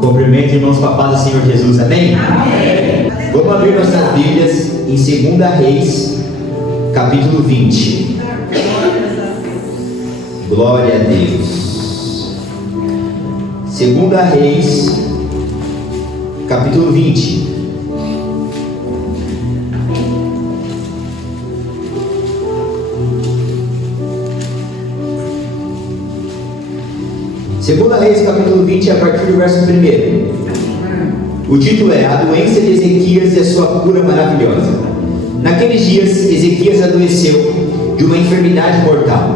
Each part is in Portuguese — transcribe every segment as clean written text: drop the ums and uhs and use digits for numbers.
Cumprimento, irmãos, com a paz do Senhor Jesus, amém? Amém. Vamos abrir nossas Bíblias em 2 Reis, capítulo 20. Glória a Deus. 2 Reis, capítulo 20. Segunda Reis, capítulo 20, a partir do verso 1. O título é A Doença de Ezequias e a Sua Cura Maravilhosa. Naqueles dias, Ezequias adoeceu de uma enfermidade mortal.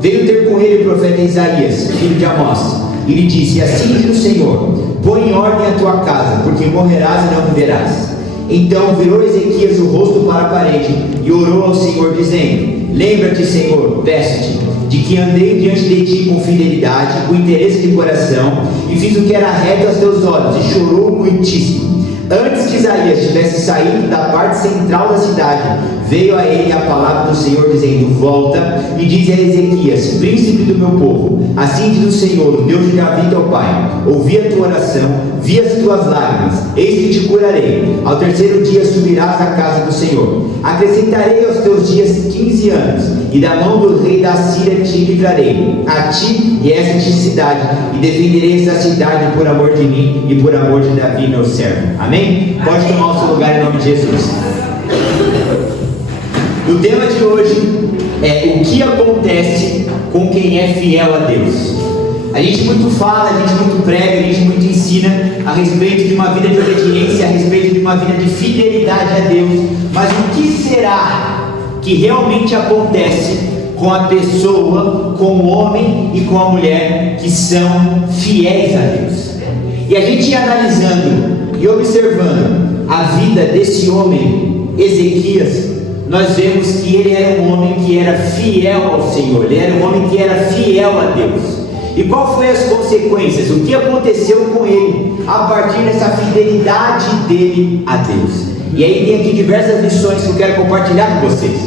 Veio ter com ele o profeta Isaías, filho de Amós, e lhe disse: Assim diz o Senhor, põe em ordem a tua casa, porque morrerás e não viverás. Então virou Ezequias o rosto para a parede e orou ao Senhor, dizendo: Lembra-te, Senhor, peço-te, de que andei diante de ti com fidelidade, com interesse de coração, e fiz o que era reto aos teus olhos, e chorou muitíssimo. Antes que Isaías tivesse saído da parte central da cidade, veio a ele a palavra do Senhor, dizendo: Volta e dize a Ezequias, príncipe do meu povo: Assim diz o Senhor, o Deus de Davi teu pai: Ouvi a tua oração, vi as tuas lágrimas, eis que te curarei. Ao terceiro dia subirás à casa do Senhor. Acrescentarei aos teus dias 15 anos, e da mão do rei da Síria te livrarei, a ti e esta cidade, e defenderei esta cidade por amor de mim e por amor de Davi meu servo. Amém? Pode tomar o seu lugar em nome de Jesus. O tema de hoje é o que acontece com quem é fiel a Deus. A gente muito fala, a gente muito prega, a gente muito ensina a respeito de uma vida de obediência, a respeito de uma vida de fidelidade a Deus. Mas o que será que realmente acontece com a pessoa, com o homem e com a mulher que são fiéis a Deus? E a gente ia analisando e observando a vida desse homem, Ezequias, nós vemos que ele era um homem que era fiel ao Senhor, ele era um homem que era fiel a Deus. E qual foi as consequências? O que aconteceu com ele a partir dessa fidelidade dele a Deus? E aí tem aqui diversas lições que eu quero compartilhar com vocês.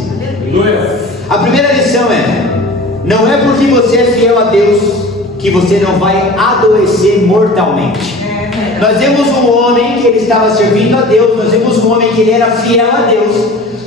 A primeira lição é: não é porque você é fiel a Deus que você não vai adoecer mortalmente. Nós vemos um homem que ele estava servindo a Deus, nós vemos um homem que ele era fiel a Deus,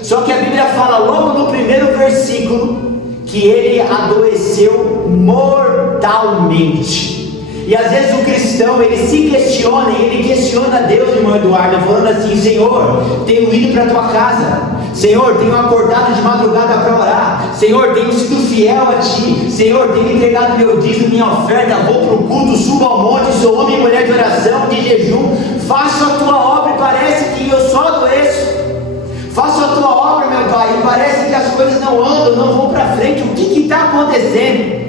só que a Bíblia fala logo no primeiro versículo que ele adoeceu mortalmente. E às vezes o cristão, ele se questiona, e ele questiona a Deus, irmão Eduardo, falando assim: Senhor, tenho ido para a tua casa, Senhor, tenho acordado de madrugada para orar, Senhor, tenho sido fiel a ti, Senhor, tenho entregado meu dízimo, minha oferta, vou para o culto, subo ao monte, sou homem e mulher de oração, de jejum, faço a tua obra e parece que eu só adoeço. Faço a tua obra, meu Pai, e parece que as coisas não andam, não vão para frente. O que está acontecendo?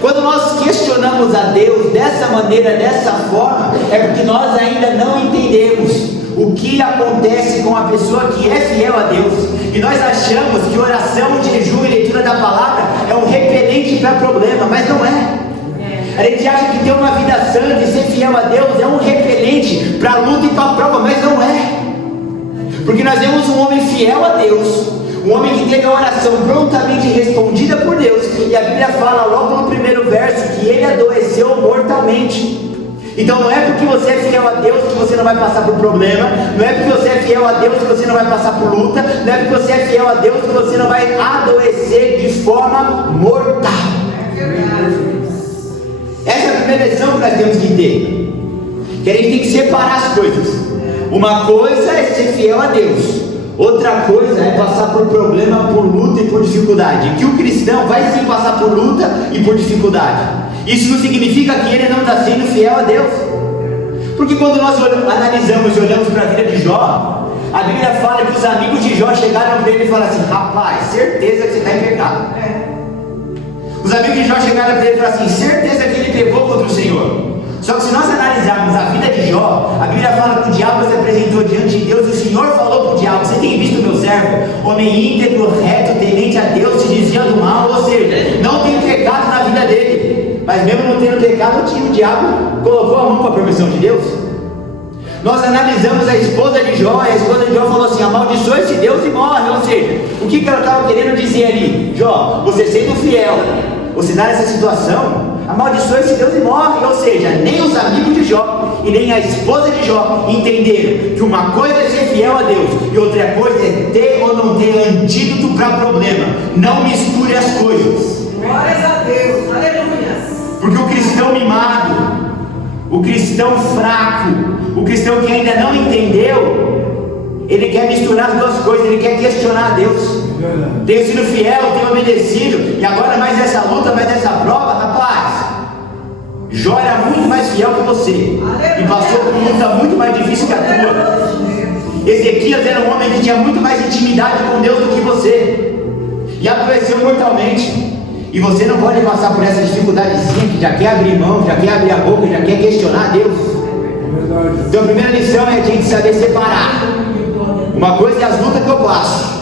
Quando nós questionamos a Deus dessa maneira, dessa forma, é porque nós ainda não entendemos o que acontece com a pessoa que é fiel a Deus. E nós achamos que oração, jejum e leitura da palavra é um repelente para problema, mas não é. A gente acha que ter uma vida santa e ser fiel a Deus é um repelente para a luta e para a prova, mas não é. Porque nós vemos um homem fiel a Deus, um homem que teve a oração prontamente respondida por Deus, e a Bíblia fala logo no primeiro verso que ele adoeceu mortalmente. Então não é porque você é fiel a Deus que você não vai passar por problema, não é porque você é fiel a Deus que você não vai passar por luta, não é porque você é fiel a Deus que você não vai adoecer de forma mortal. Essa é a primeira lição que nós temos que ter, que a gente tem que separar as coisas. Uma coisa é ser fiel a Deus, outra coisa é passar por problema, por luta e por dificuldade. Que o cristão vai sim passar por luta e por dificuldade. Isso não significa que ele não está sendo fiel a Deus. Porque quando nós analisamos e olhamos para a vida de Jó, a Bíblia fala que os amigos de Jó chegaram para ele e falaram assim: rapaz, certeza que você está em pecado. Os amigos de Jó chegaram para ele e falaram assim: certeza que ele pecou contra o Senhor. Só que se nós analisarmos a vida de Jó, a Bíblia fala que o diabo se apresentou diante de Deus e o Senhor falou para o diabo: você tem visto o meu servo, homem íntegro, reto, temente a Deus, se desvia do mal, ou seja, não tem pecado na vida dele. Mas mesmo não tendo pecado, o diabo colocou a mão com a permissão de Deus. Nós analisamos a esposa de Jó, e a esposa de Jó falou assim: amaldiçoa esse Deus e morre. Ou seja, o que ela estava querendo dizer ali? Jó, você sendo fiel, você nessa situação, amaldiçoa esse Deus e morre. Ou seja, nem os amigos de Jó e nem a esposa de Jó entenderam que uma coisa é ser fiel a Deus e outra coisa é ter ou não ter antídoto para problema. Não misture as coisas. Glórias a Deus, aleluia. Porque o cristão mimado, o cristão fraco, o cristão que ainda não entendeu, ele quer misturar as duas coisas, ele quer questionar a Deus. Tenho sido fiel, tenho obedecido, e agora mais essa luta, mais essa prova, rapaz. Jó era muito mais fiel que você, e passou por uma luta muito mais difícil que a tua. Ezequias era um homem que tinha muito mais intimidade com Deus do que você, e adoeceu mortalmente. E você não pode passar por essa dificuldadezinha que já quer abrir mão, já quer abrir a boca, já quer questionar a Deus. Então a primeira lição é a gente saber separar. Uma coisa é as lutas que eu passo,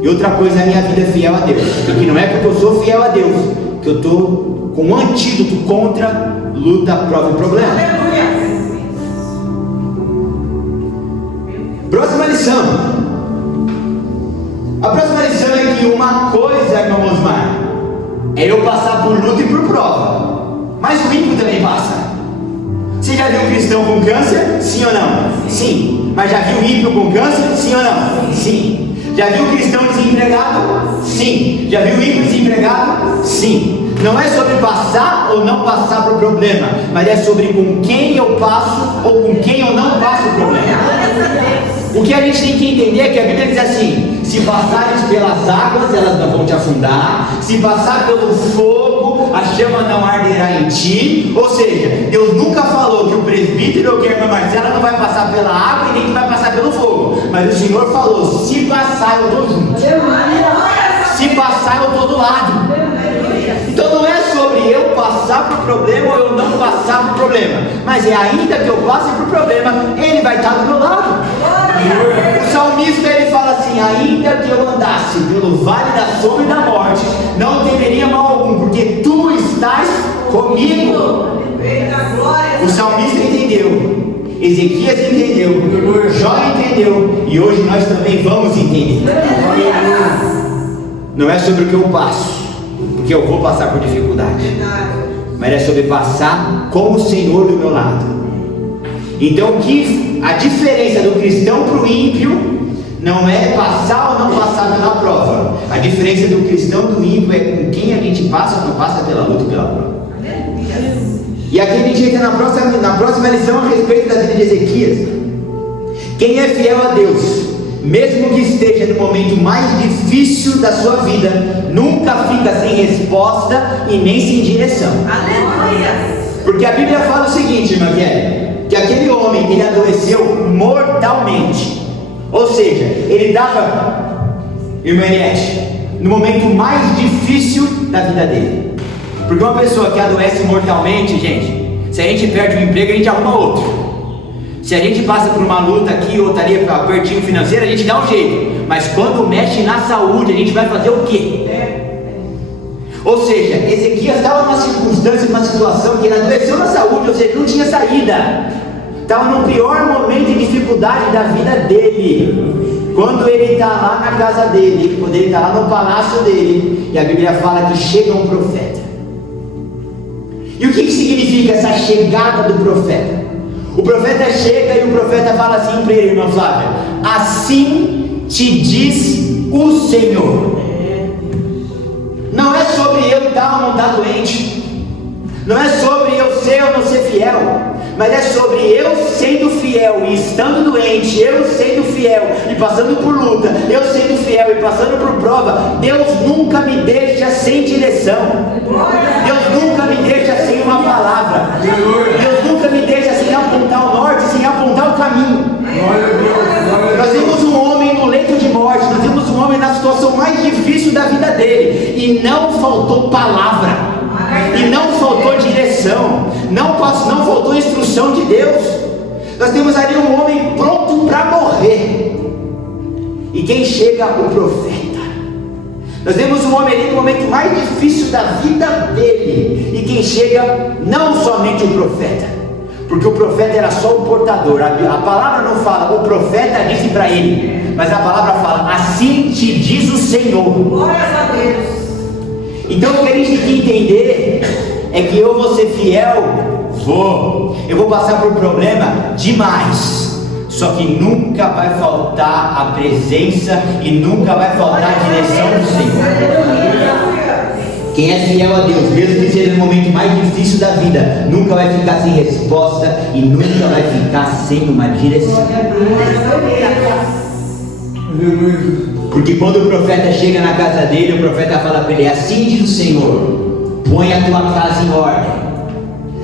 e outra coisa é a minha vida fiel a Deus. Porque não é porque eu sou fiel a Deus que eu estou com um antídoto contra luta, prova e problema. Próxima lição. A próxima lição é que uma coisa, irmão Osmar, é eu passar por luta e por prova, mas o ímpio também passa. Você já viu um cristão com câncer? Sim ou não? Sim. Mas já viu um ímpio com câncer? Sim ou não? Sim. Já viu um cristão desempregado? Sim. Já viu um ímpio desempregado? Sim. Não é sobre passar ou não passar por problema, mas é sobre com quem eu passo ou com quem eu não passo o problema. O que a gente tem que entender é que a Bíblia diz assim: se passares pelas águas, elas não vão te afundar. Se passar pelo fogo, a chama não arderá em ti. Ou seja, Deus nunca falou que o presbítero ou que a irmã Marcela não vai passar pela água e nem que vai passar pelo fogo. Mas o Senhor falou: se passar, eu estou junto. Se passar, eu estou do lado. Então não é sobre eu passar por problema ou eu não passar por problema, mas é ainda que eu passe por problema, Ele vai estar do meu lado. O salmista ele fala assim: ainda que eu andasse pelo vale da sombra e da morte, não temeria mal algum, porque tu estás comigo. O salmista entendeu, Ezequias entendeu, Jó entendeu, e hoje nós também vamos entender. Não é sobre o que eu passo, porque eu vou passar por dificuldade, mas é sobre passar com o Senhor do meu lado. Então a diferença do cristão para o ímpio não é passar ou não passar pela prova. A diferença do cristão do ímpio é com quem a gente passa ou não passa pela luta e pela prova. E aqui a gente entra na próxima lição a respeito da vida de Ezequias. Quem é fiel a Deus, mesmo que esteja no momento mais difícil da sua vida, nunca fica sem resposta e nem sem direção. Aleluia! Porque a Bíblia fala o seguinte, irmã Kelly, que aquele homem, ele adoeceu mortalmente. Ou seja, ele estava, irmã Eliette, no momento mais difícil da vida dele. Porque uma pessoa que adoece mortalmente, gente, se a gente perde um emprego, a gente arruma outro. Se a gente passa por uma luta aqui ou estaria pertinho financeiro, a gente dá um jeito. Mas quando mexe na saúde, a gente vai fazer o quê? Ou seja, Ezequias estava numa circunstância, numa situação que ele adoeceu na saúde, ou seja, não tinha saída. Estava no pior momento de dificuldade da vida dele. Quando ele está lá na casa dele, quando ele está lá no palácio dele, e a Bíblia fala que chega um profeta. E o que significa essa chegada do profeta? O profeta chega e o profeta fala assim para ele, irmã Flávia: assim te diz o Senhor. Não é sobre eu estar ou não estar doente, não é sobre eu ser ou não ser fiel, mas é sobre eu sendo fiel e estando doente, eu sendo fiel e passando por luta, eu sendo fiel e passando por prova. Deus nunca me deixa sem direção, Deus nunca me deixa sem uma palavra, Deus nunca me deixa sem apontar o norte, sem apontar o caminho. Nós vimos um homem no leito de morte, nós vimos um homem na situação mais difícil da vida dele, e não faltou palavra, e não faltou direção, não faltou instrução de Deus. Nós temos ali um homem pronto para morrer, e quem chega? O profeta. Nós temos um homem ali no momento mais difícil da vida dele, e quem chega? Não somente o profeta, porque o profeta era só o portador. A palavra não fala, o profeta disse para ele, mas a palavra fala, assim te diz o Senhor. Glórias a Deus. Então o que a gente tem que entender é que eu vou ser fiel eu vou passar por problema demais, só que nunca vai faltar a presença e nunca vai faltar a direção do Senhor. Quem é fiel a Deus, mesmo que seja no momento mais difícil da vida, nunca vai ficar sem resposta e nunca vai ficar sem uma direção. Porque quando o profeta chega na casa dele, o profeta fala para ele: assim diz o Senhor, põe a tua casa em ordem.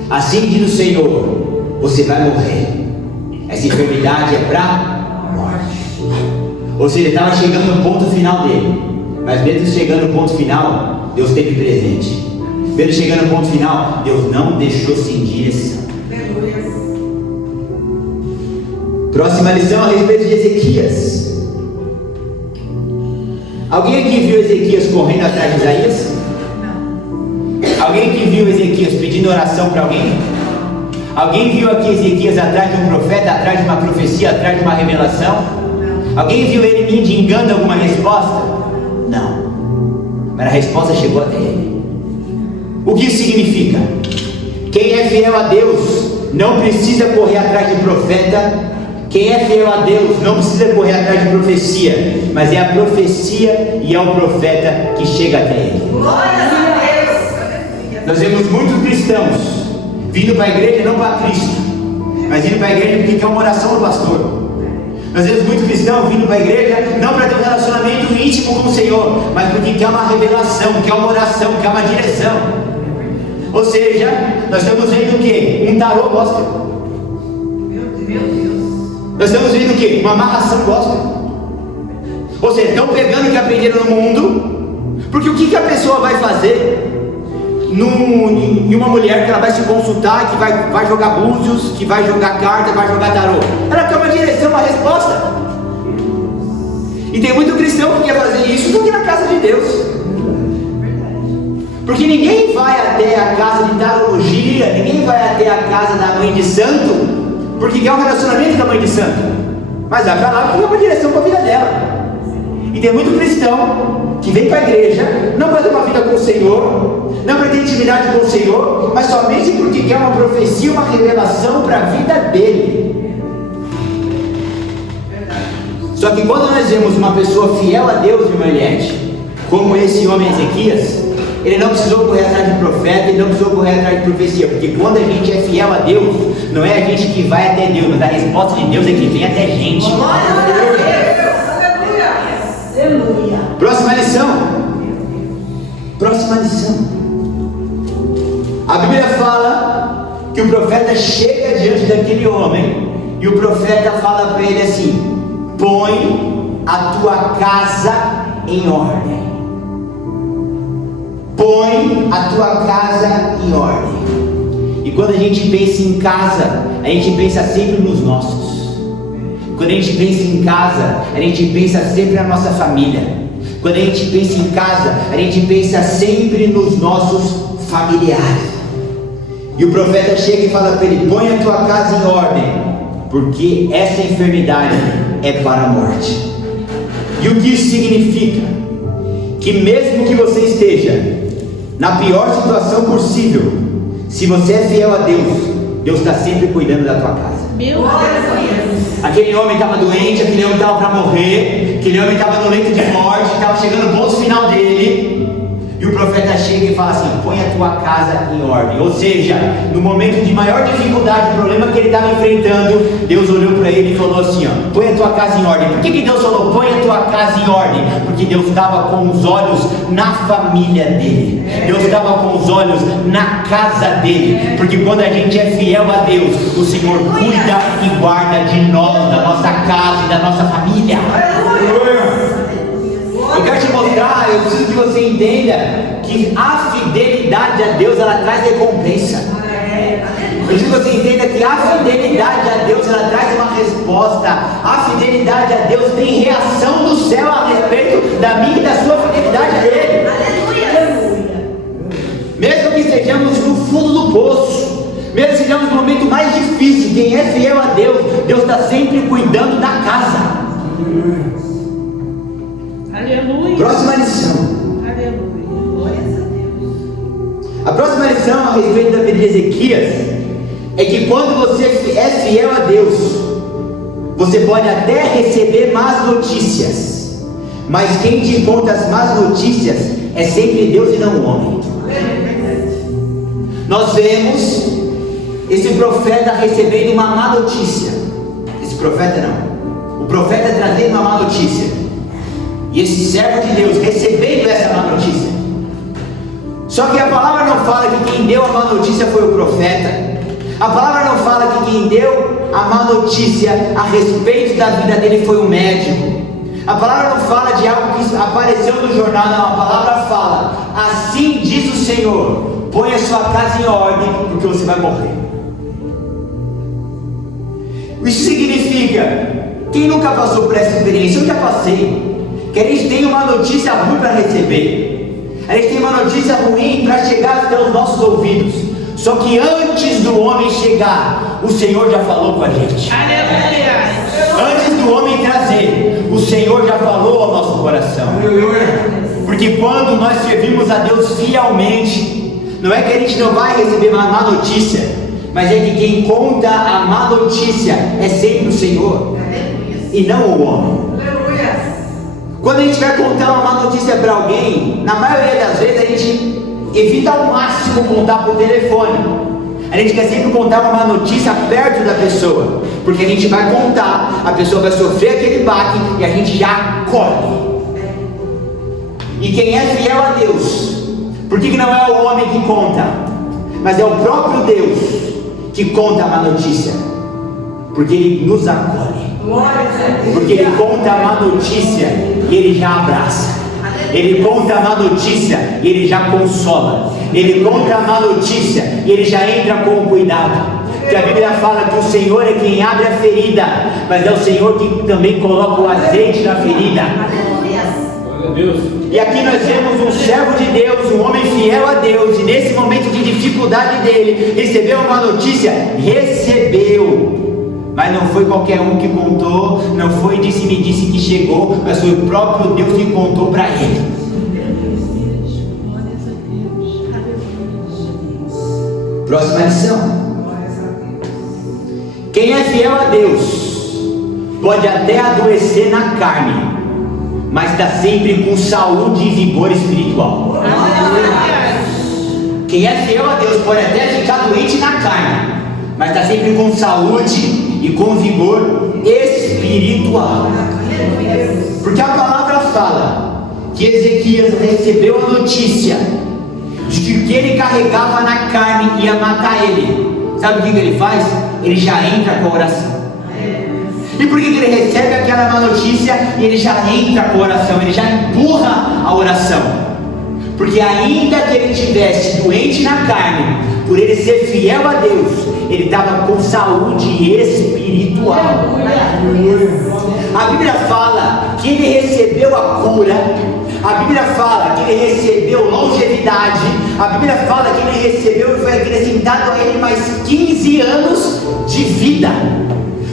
Assim diz o Senhor, você vai morrer. Essa enfermidade é para morte. Ou seja, ele estava chegando no ponto final dele, mas mesmo chegando no ponto final, Deus esteve presente. Mesmo chegando no ponto final, Deus não deixou sem direção. Próxima lição a respeito de Ezequias. Alguém aqui viu Ezequias correndo atrás de Isaías? Não. Alguém aqui viu Ezequias pedindo oração para alguém? Alguém viu aqui Ezequias atrás de um profeta, atrás de uma profecia, atrás de uma revelação? Não. Alguém viu ele mendigando alguma resposta? Não. Mas a resposta chegou até ele. O que isso significa? Quem é fiel a Deus não precisa correr atrás de profeta. Quem é fiel a Deus não precisa correr atrás de profecia, mas é a profecia e é o profeta que chega até ele. Glória a Deus. Nós vemos muitos cristãos vindo para a igreja não para Cristo, mas vindo para a igreja porque quer uma oração do pastor. Nós vemos muitos cristãos vindo para a igreja não para ter um relacionamento íntimo com o Senhor, mas porque quer uma revelação, quer uma oração, quer uma direção. Ou seja, nós estamos vendo o quê? Um tarô gospel. Nós estamos vendo o quê? Uma amarração gospel. Ou seja, estão pegando o que aprenderam no mundo, porque o que a pessoa vai fazer em uma mulher que ela vai se consultar, que vai jogar búzios, que vai jogar carta, vai jogar tarô? Ela quer uma direção, uma resposta. E tem muito cristão que quer fazer isso do que na casa de Deus. Porque ninguém vai até a casa de tarologia, ninguém vai até a casa da mãe de santo porque quer um relacionamento com a mãe de santo, mas vai para lá porque quer uma direção para a vida dela. E tem muito cristão que vem para a igreja não para ter uma vida com o Senhor, não para ter intimidade com o Senhor, mas somente porque quer uma profecia, uma revelação para a vida dele. Só que quando nós vemos uma pessoa fiel a Deus, irmã Eliette, como esse homem Ezequias, ele não precisou correr atrás de profeta, ele não precisou correr atrás de profecia, porque quando a gente é fiel a Deus, não é a gente que vai até Deus, mas a resposta de Deus é que vem até a gente. Aleluia. Próxima lição. Próxima lição. A Bíblia fala que o profeta chega diante daquele homem e o profeta fala para ele assim: põe a tua casa em ordem. Põe a tua casa em ordem. E quando a gente pensa em casa, a gente pensa sempre nos nossos. Quando a gente pensa em casa, a gente pensa sempre na nossa família. Quando a gente pensa em casa, a gente pensa sempre nos nossos familiares. E o profeta chega e fala para ele: põe a tua casa em ordem, porque essa enfermidade é para a morte. E o que isso significa? Que mesmo que você esteja na pior situação possível, se você é fiel a Deus, Deus está sempre cuidando da tua casa. Meu Deus. Aquele homem estava doente, aquele homem estava para morrer, aquele homem estava no leito de morte, estava chegando no ponto final dele, e o profeta chega e fala assim: põe a tua casa em ordem. Ou seja, no momento de maior dificuldade, o problema que ele estava enfrentando, Deus olhou para ele e falou assim: ó, põe a tua casa em ordem. Por que Deus falou põe a tua casa em ordem? Porque Deus estava com os olhos na família dele, Deus estava com os olhos na casa dele, porque quando a gente é fiel a Deus, o Senhor cuida e guarda de nós, da nossa casa e da nossa família. Eu quero te mostrar, eu preciso que você entenda que a fidelidade a Deus, ela traz recompensa. Eu preciso que você entenda que a fidelidade a Deus, ela traz uma resposta. A fidelidade a Deus tem reação do céu a respeito da minha e da sua fidelidade a Ele. Mesmo que estejamos no fundo do poço, mesmo que estejamos no momento mais difícil, quem é fiel a Deus, Deus está sempre cuidando da casa. Aleluia. Próxima lição. Aleluia. Glória a Deus. A próxima lição a respeito da vida de Ezequias é que quando você é fiel a Deus, você pode até receber más notícias, mas quem te conta as más notícias é sempre Deus e não o homem. Nós vemos esse profeta recebendo uma má notícia. Esse profeta não, o profeta trazendo uma má notícia, e esse servo de Deus recebendo essa má notícia. Só que a palavra não fala que quem deu a má notícia foi o profeta. A palavra não fala que quem deu a má notícia a respeito da vida dele foi o médico. A palavra não fala de algo que apareceu no jornal, não. A palavra fala: assim diz o Senhor, põe a sua casa em ordem, porque você vai morrer. Isso significa, quem nunca passou por essa experiência? Eu já passei, que a gente tem uma notícia ruim para receber, a gente tem uma notícia ruim para chegar até os nossos ouvidos. Só que antes do homem chegar, o Senhor já falou com a gente. Antes do homem trazer, o Senhor já falou ao nosso coração. Porque quando nós servimos a Deus fielmente, não é que a gente não vai receber uma má notícia, mas é que quem conta a má notícia é sempre o Senhor e não o homem. Quando a gente vai contar uma má notícia para alguém, na maioria das vezes a gente evita ao máximo contar por telefone. A gente quer sempre contar uma má notícia perto da pessoa, porque a gente vai contar, a pessoa vai sofrer aquele baque e a gente já corre. E quem é fiel a Deus, por que não é o homem que conta, mas é o próprio Deus que conta a má notícia? Porque Ele nos acolhe, porque Ele conta a má notícia e Ele já abraça. Ele conta a má notícia e Ele já consola. Ele conta a má notícia e Ele já entra com cuidado. Porque a Bíblia fala que o Senhor é quem abre a ferida, mas é o Senhor que também coloca o azeite na ferida. E aqui nós vemos um servo de Deus, um homem fiel a Deus, e nesse momento de dificuldade dele, recebeu uma notícia, recebeu. Mas não foi qualquer um que contou, não foi disse-me-disse que chegou, mas foi o próprio Deus que contou para ele. Próxima lição. Quem é fiel a Deus pode até adoecer na carne, mas está sempre com saúde e vigor espiritual. Quem é fiel a Deus pode até ficar doente na carne, mas está sempre com saúde e com vigor espiritual. Porque a palavra fala que Ezequias recebeu a notícia de que o que ele carregava na carne ia matar ele. Sabe o que ele faz? Ele já entra com a oração. E por que ele recebe aquela má notícia e ele já entra com a oração? Ele já empurra a oração. Porque ainda que ele estivesse doente na carne, por ele ser fiel a Deus, ele estava com saúde espiritual. A Bíblia fala que ele recebeu a cura. A Bíblia fala que ele recebeu longevidade. A Bíblia fala que ele recebeu e foi acrescentado a ele mais 15 anos de vida.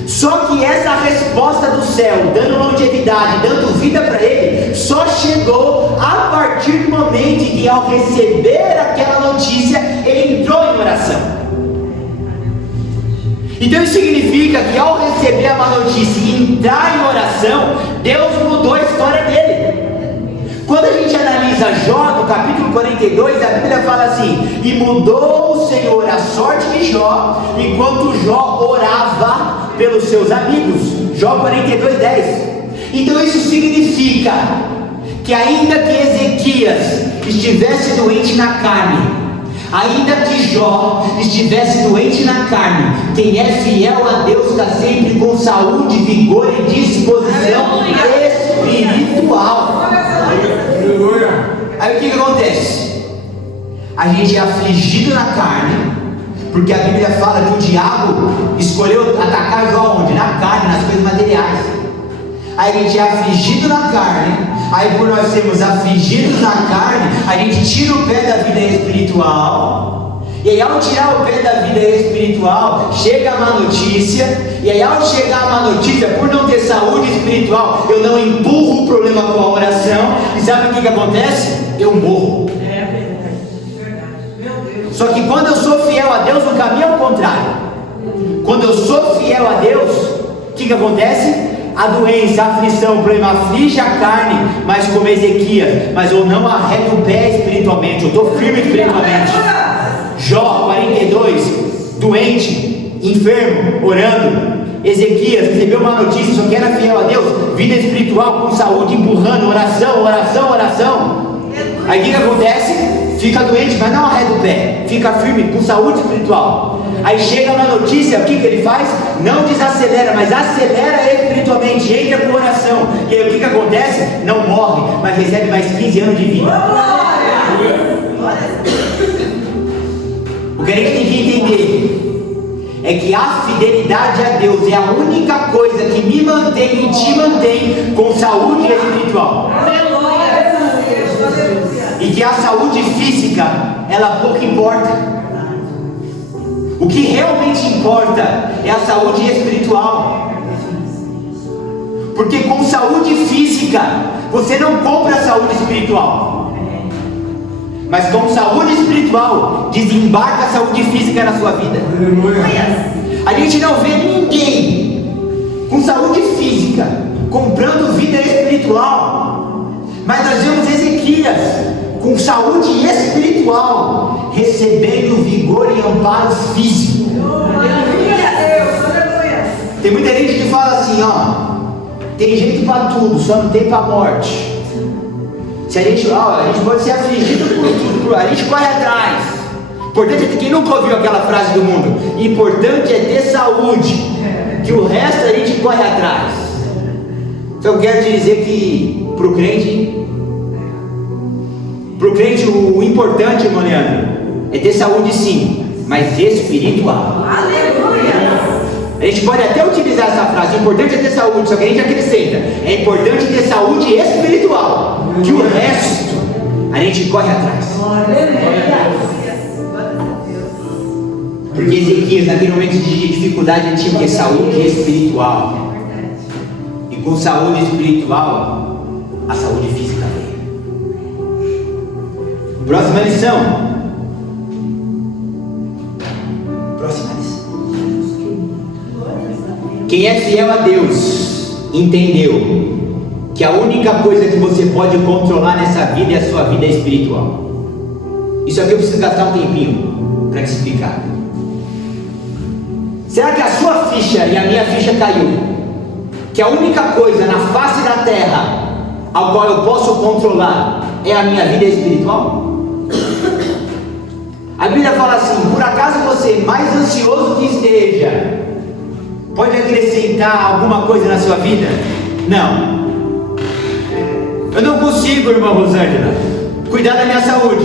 Só que essa resposta do céu, dando longevidade, dando vida para ele, só chegou a partir do momento em que, ao receber aquela notícia, ele entrou em oração. Então isso significa que, ao receber a má notícia e entrar em oração, Deus mudou a história dele. Quando a gente analisa Jó, no capítulo 42, a Bíblia fala assim: e mudou o Senhor a sorte de Jó, enquanto Jó orava pelos seus amigos. Jó 42, 10. Então isso significa que, ainda que Ezequias estivesse doente na carne, ainda que Jó estivesse doente na carne, quem é fiel a Deus está sempre com saúde, vigor e disposição espiritual. Aí o que acontece? A gente é afligido na carne, porque a Bíblia fala que o diabo escolheu atacar Jó onde? Na carne, nas coisas materiais. Aí a gente é afligido na carne. Aí, por nós sermos afligidos na carne, a gente tira o pé da vida espiritual. E aí, ao tirar o pé da vida espiritual, chega a má notícia. E aí, ao chegar a má notícia, por não ter saúde espiritual, eu não empurro o problema com a oração. E sabe o que acontece? Eu morro. Só que quando eu sou fiel a Deus, o caminho é o contrário. Quando eu sou fiel a Deus, o que acontece? A doença, a aflição, o problema aflige a carne, mas como Ezequias, mas eu não arredo o pé espiritualmente, eu estou firme espiritualmente. Jó 42, doente, enfermo, orando. Ezequias recebeu uma notícia, só que era fiel a Deus, vida espiritual com saúde, empurrando, oração, oração, oração. Aí o que acontece? Fica doente, mas não arreda o pé, fica firme, com saúde espiritual. Aí chega uma notícia, o que ele faz? Não desacelera, mas acelera espiritualmente, entra com oração. E aí o que acontece? Não morre, mas recebe mais 15 anos de vida. O que a gente tem que entender é que a fidelidade a Deus é a única coisa que me mantém e te mantém com saúde espiritual. E que a saúde física, ela pouco importa. O que realmente importa é a saúde espiritual. Porque com saúde física, você não compra a saúde espiritual. Mas com saúde espiritual, desembarca a saúde física na sua vida. A gente não vê ninguém com saúde física comprando vida espiritual. Mas nós vemos Ezequias com saúde espiritual, recebendo vigor e amparo físico. Tem muita gente que fala assim, tem jeito para tudo, só não tem para morte. Se a gente pode ser afligido por tudo, a gente corre atrás. Importante é quem nunca ouviu aquela frase do mundo, importante é ter saúde, que o resto a gente corre atrás. Então eu quero te dizer que para o crente o importante, irmão Leandro, é ter saúde sim, mas espiritual. Aleluia! A gente pode até utilizar essa frase, o importante é ter saúde, só que a gente acrescenta, é importante ter saúde espiritual, que o resto a gente corre atrás. Porque Ezequias, naquele momento de dificuldade, ele tinha que ter saúde espiritual. E com saúde espiritual, a saúde física veio. Próxima lição. Quem é fiel a Deus entendeu que a única coisa que você pode controlar nessa vida é a sua vida espiritual. Isso aqui eu preciso gastar um tempinho para te explicar. Será que a sua ficha e a minha ficha caiu? Que a única coisa na face da terra ao qual eu posso controlar é a minha vida espiritual? A Bíblia fala assim: por acaso você, mais ansioso que esteja, pode acrescentar alguma coisa na sua vida? Não. Eu não consigo, irmã Rosângela, cuidar da minha saúde.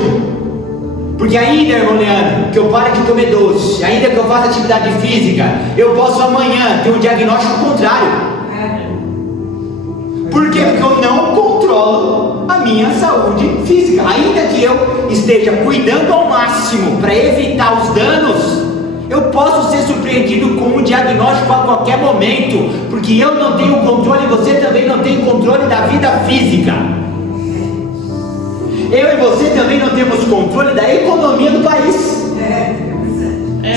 Porque ainda, irmão Leandro, que eu pare de comer doce, ainda que eu faça atividade física, eu posso amanhã ter um diagnóstico contrário. Por quê? Porque eu não controlo a minha saúde física. Ainda que eu esteja cuidando ao máximo para evitar os danos, eu posso ser surpreendido com um diagnóstico a qualquer momento, porque eu não tenho controle, você também não tem controle da vida física. Eu e você também não temos controle da economia do país.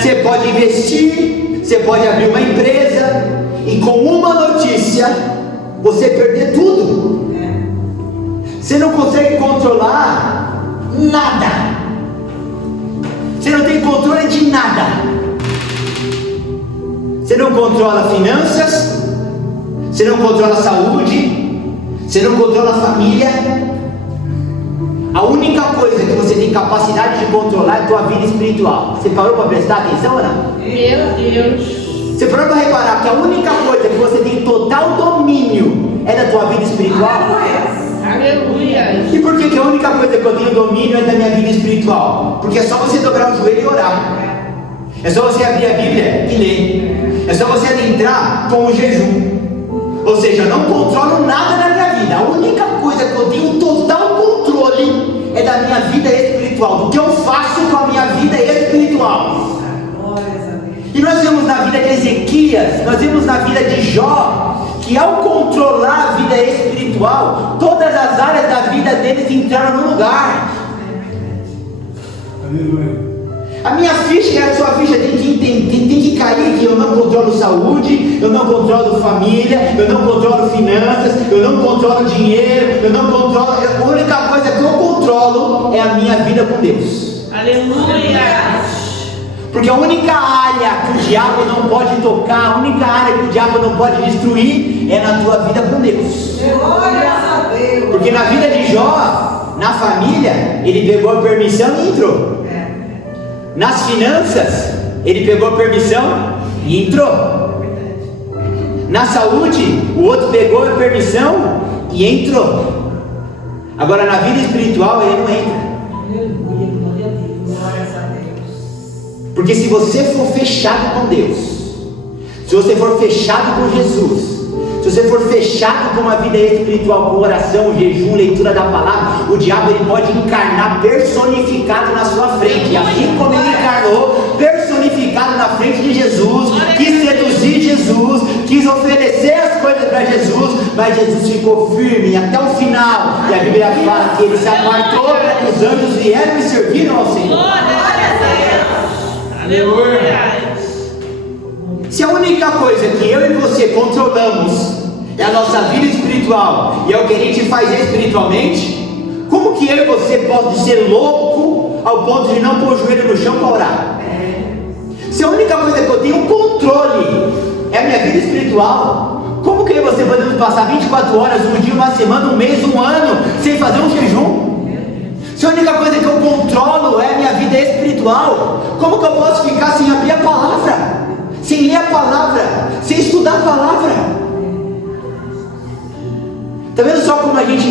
Você pode investir, você pode abrir uma empresa, e com uma notícia você perder tudo. Você não consegue controlar nada. Você não tem controle de nada. Você não controla finanças, você não controla saúde, você não controla a família. A única coisa que você tem capacidade de controlar é a tua vida espiritual. Você parou para prestar atenção ou não? Meu Deus! Você parou para reparar que a única coisa que você tem total domínio é da tua vida espiritual? Aleluia! E por que a única coisa que eu tenho domínio é da minha vida espiritual? Porque é só você dobrar o joelho e orar. É só você abrir a Bíblia e ler. É só você adentrar com o jejum. Ou seja, eu não controlo nada na minha vida. A única coisa que eu tenho total controle é da minha vida espiritual, do que eu faço com a minha vida espiritual. E nós vemos na vida de Ezequias, nós vemos na vida de Jó, que ao controlar a vida espiritual, todas as áreas da vida deles entraram no lugar. A minha ficha e a sua ficha tem que cair que eu não controlo saúde, eu não controlo família, eu não controlo finanças, eu não controlo dinheiro, eu não controlo. A única coisa que eu controlo é a minha vida com Deus. Aleluia. Porque a única área que o diabo não pode tocar, a única área que o diabo não pode destruir é na tua vida com Deus. Glória a Deus. Porque na vida de Jó, na família, ele pegou a permissão e entrou. Nas finanças, ele pegou a permissão e entrou. Na saúde, o outro pegou a permissão e entrou. Agora na vida espiritual ele não entra. Porque se você for fechado com Deus, se você for fechado com Jesus, se você for fechado com uma vida espiritual, com oração, jejum, leitura da palavra, o diabo ele pode encarnar personificado na sua frente, assim como ele encarnou personificado na frente de Jesus, quis seduzir Jesus, quis oferecer as coisas para Jesus, mas Jesus ficou firme até o final, e a Bíblia fala que ele se apartou para que os anjos vieram e serviram ao Senhor. Aleluia. Se a única coisa que eu e você controlamos é a nossa vida espiritual e é o que a gente faz espiritualmente, como que eu e você pode ser louco ao ponto de não pôr o joelho no chão para orar? Se a única coisa que eu tenho controle é a minha vida espiritual, como que eu e você podemos passar 24 horas, um dia, uma semana, um mês, um ano sem fazer um jejum? Se a única coisa que eu controlo é a minha vida espiritual, como que eu posso ficar sem abrir a palavra? Sem ler a palavra, sem estudar a palavra? Está vendo só como a gente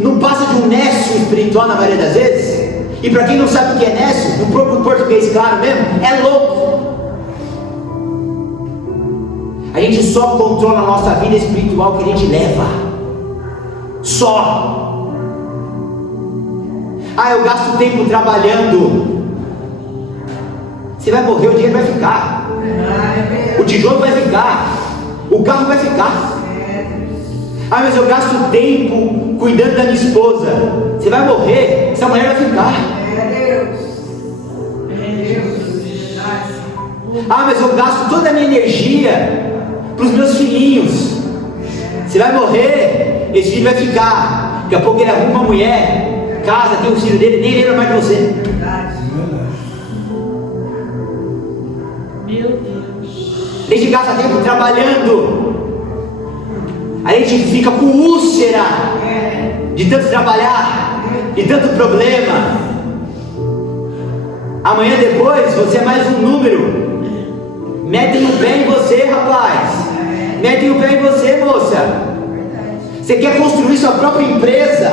não passa de um nécio espiritual na maioria das vezes? E para quem não sabe o que é nécio, no próprio português claro mesmo, é louco. A gente só controla a nossa vida espiritual que a gente leva. Só. Ah, eu gasto tempo trabalhando. Você vai morrer, o dinheiro vai ficar, o tijolo vai ficar, o carro vai ficar. Ah, mas eu gasto tempo cuidando da minha esposa. Você vai morrer, essa mulher vai ficar. Ah, mas eu gasto toda a minha energia para os meus filhinhos. Você vai morrer, esse filho vai ficar. Daqui a pouco ele arruma uma mulher, casa, tem o filho dele, nem lembra mais de você. Meu Deus. A gente gasta tempo trabalhando, a gente fica com úlcera de tanto trabalhar, de tanto problema. Amanhã depois você é mais um número. Metem o pé em você, rapaz. Metem o pé em você, moça. Você quer construir sua própria empresa,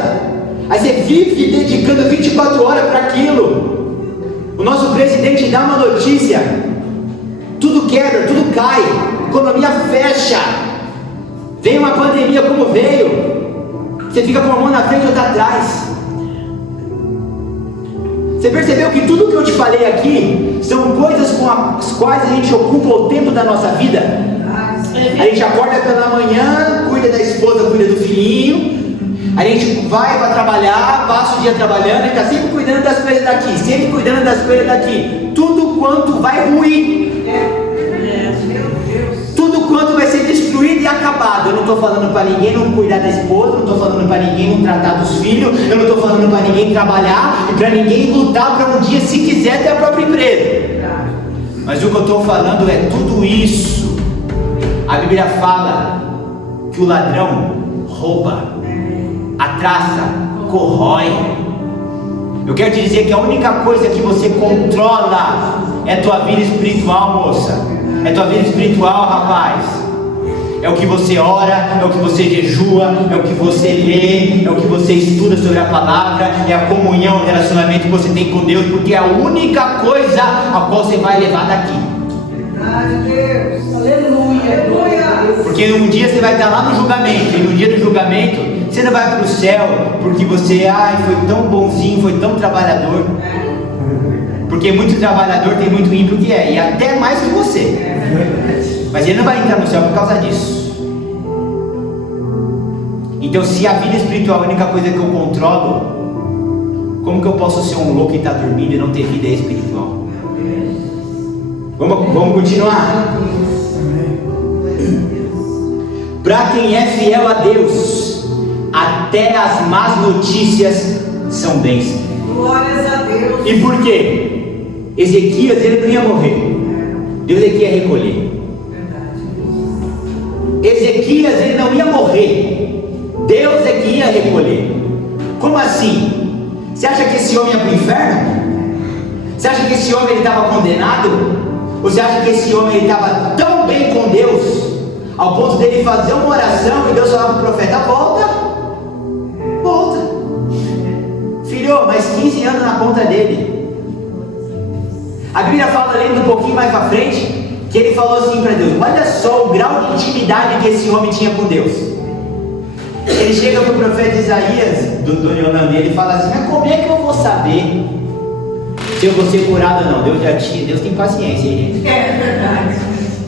aí você vive dedicando 24 horas para aquilo. O nosso presidente dá uma notícia, tudo quebra, tudo cai, economia fecha, vem uma pandemia como veio, você fica com uma mão na frente e outra atrás. Você percebeu que tudo que eu te falei aqui são coisas com as quais a gente ocupa o tempo da nossa vida? A gente acorda pela manhã, cuida da esposa, cuida do filhinho, a gente vai para trabalhar, passa o dia trabalhando e está sempre cuidando das coisas daqui, sempre cuidando das coisas daqui. Tudo quanto vai ruir, tudo quanto vai ser destruído e acabado. Eu não estou falando para ninguém não cuidar da esposa, não estou falando para ninguém não tratar dos filhos, eu não estou falando para ninguém trabalhar e para ninguém lutar para um dia, se quiser, ter a própria empresa. Mas o que eu estou falando é tudo isso. A Bíblia fala que o ladrão rouba, a traça corrói. Eu quero te dizer que a única coisa que você controla é tua vida espiritual, moça. É tua vida espiritual, rapaz. É o que você ora, é o que você jejua, é o que você lê, é o que você estuda sobre a palavra, é a comunhão, o relacionamento que você tem com Deus, porque é a única coisa a qual você vai levar daqui. Porque um dia você vai estar lá no julgamento, e no dia do julgamento você não vai para o céu porque você foi tão bonzinho, foi tão trabalhador. Porque muito trabalhador tem muito ímpio que é, e até mais que você. Mas ele não vai entrar no céu por causa disso. Então, se a vida espiritual é a única coisa que eu controlo, como que eu posso ser um louco e estar dormindo e não ter vida espiritual? Vamos continuar. Para quem é fiel a Deus, até as más notícias são bênçãos. Glórias a Deus. E por quê? Ezequias, ele não ia morrer. Deus é que ia recolher. Ezequias, ele não ia morrer. Deus é que ia recolher. Como assim? Você acha que esse homem ia para o inferno? Você acha que esse homem estava condenado? Ou você acha que esse homem estava tão bem com Deus, ao ponto dele fazer uma oração e Deus falava para o profeta: volta, volta, filho, mais 15 anos na conta dele. A Bíblia fala, lendo um pouquinho mais para frente, que ele falou assim para Deus: olha só o grau de intimidade que esse homem tinha com Deus. Ele chega para o profeta Isaías, do Yonã dele, e fala assim: mas como é que eu vou saber se eu vou ser curado ou não? Deus tem paciência, hein, gente? É verdade.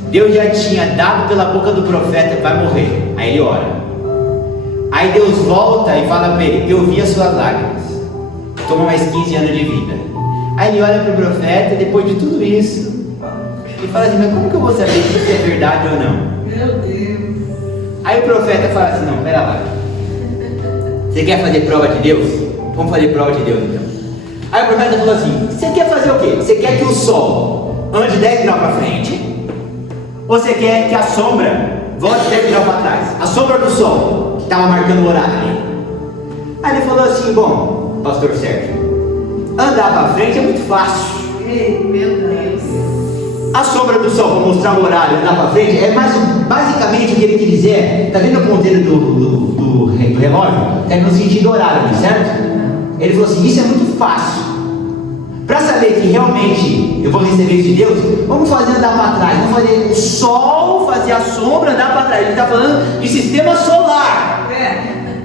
Deus já tinha dado pela boca do profeta: vai morrer. Aí ele ora. Aí Deus volta e fala para ele: eu vi as suas lágrimas, toma mais 15 anos de vida. Aí ele olha para o profeta, depois de tudo isso, e fala assim: mas como que eu vou saber se isso é verdade ou não? Meu Deus. Aí o profeta fala assim: não, pera lá, você quer fazer prova de Deus? Vamos fazer prova de Deus então. Aí o profeta falou assim: você quer fazer o quê? Você quer que o sol ande 10 graus para frente? Ou você quer que a sombra volte 10 graus para trás? A sombra do sol, que estava marcando o horário ali. Aí ele falou assim: bom, pastor Sérgio, andar para frente é muito fácil. Ei, meu Deus. A sombra do sol, para mostrar o horário, andar para frente, é mais basicamente o que ele quer dizer. Está vendo o ponteiro do relógio? Está no sentido horário, certo? Ele falou assim: isso é muito fácil. Para saber que realmente eu vou receber isso de Deus, vamos fazer andar para trás. Vamos fazer o sol, fazer a sombra, andar para trás. Ele está falando de sistema solar.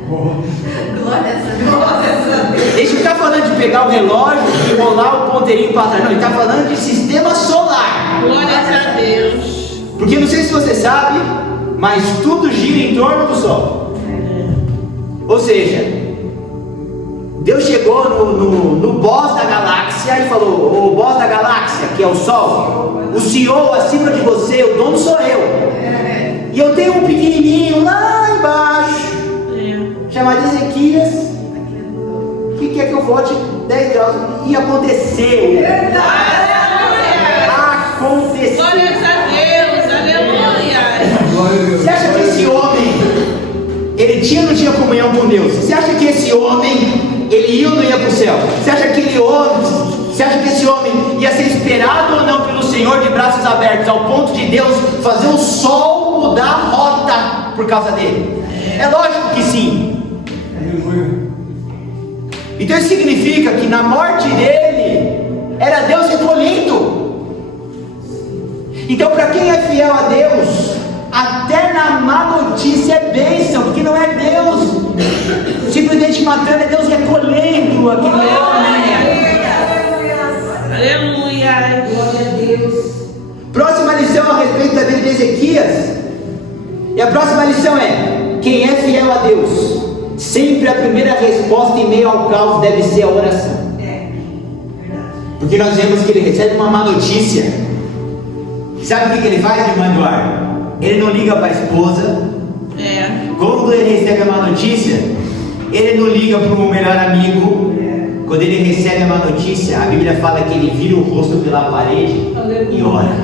Glórias a Deus. Ele não está falando de pegar o relógio e rolar o ponteirinho para trás. Não, ele está falando de sistema solar. Glórias a Deus. Porque não sei se você sabe, mas tudo gira em torno do sol. Ou seja, Deus chegou no boss da galáxia e falou: o boss da galáxia, que é o sol, o CEO acima de você, o dono sou eu. E eu tenho um pequenininho lá embaixo, chamado Ezequias, que quer que eu volte 10 graus. E aconteceu. Aconteceu. Glórias a Deus. Aleluia. Você acha que esse homem, ele tinha ou não tinha comunhão com Deus? Você acha que esse homem, ele ia ou não ia para o céu? Você acha que esse homem ia ser esperado ou não pelo Senhor de braços abertos, ao ponto de Deus fazer o sol mudar a rota por causa dele? É lógico que sim. Então isso significa que na morte dele era Deus recolhendo. Então, para quem é fiel a Deus, até na má notícia é bênção, porque não é Deus simplesmente matando, é Deus recolhendo aquele homem. Aleluia. Glória a Deus. Próxima lição a respeito da vida de Ezequias. E a próxima lição é: quem é fiel a Deus, sempre a primeira resposta em meio ao caos deve ser a oração. Porque nós vemos que ele recebe uma má notícia. Sabe o que ele faz, irmã Eduardo? Ele não liga para a esposa. Quando ele recebe a má notícia, ele não liga para o melhor amigo. Quando ele recebe a má notícia, a Bíblia fala que ele vira o rosto pela parede e ora.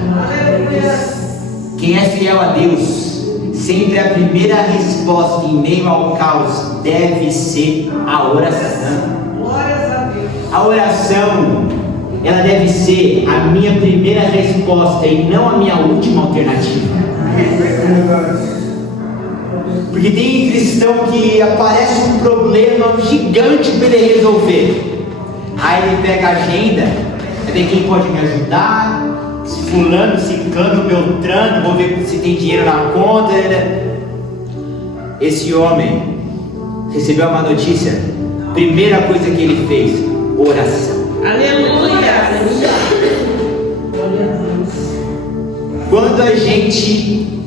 Quem é fiel a Deus, sempre a primeira resposta em meio ao caos deve ser a oração. Glórias a Deus. A oração, ela deve ser a minha primeira resposta e não a minha última alternativa. Porque tem cristão que aparece um problema gigante para ele resolver. Aí ele pega a agenda, vai ver quem pode me ajudar, fulano, ciclano, beltrano, vou ver se tem dinheiro na conta. Esse homem recebeu uma notícia, primeira coisa que ele fez, oração. Aleluia. Quando a gente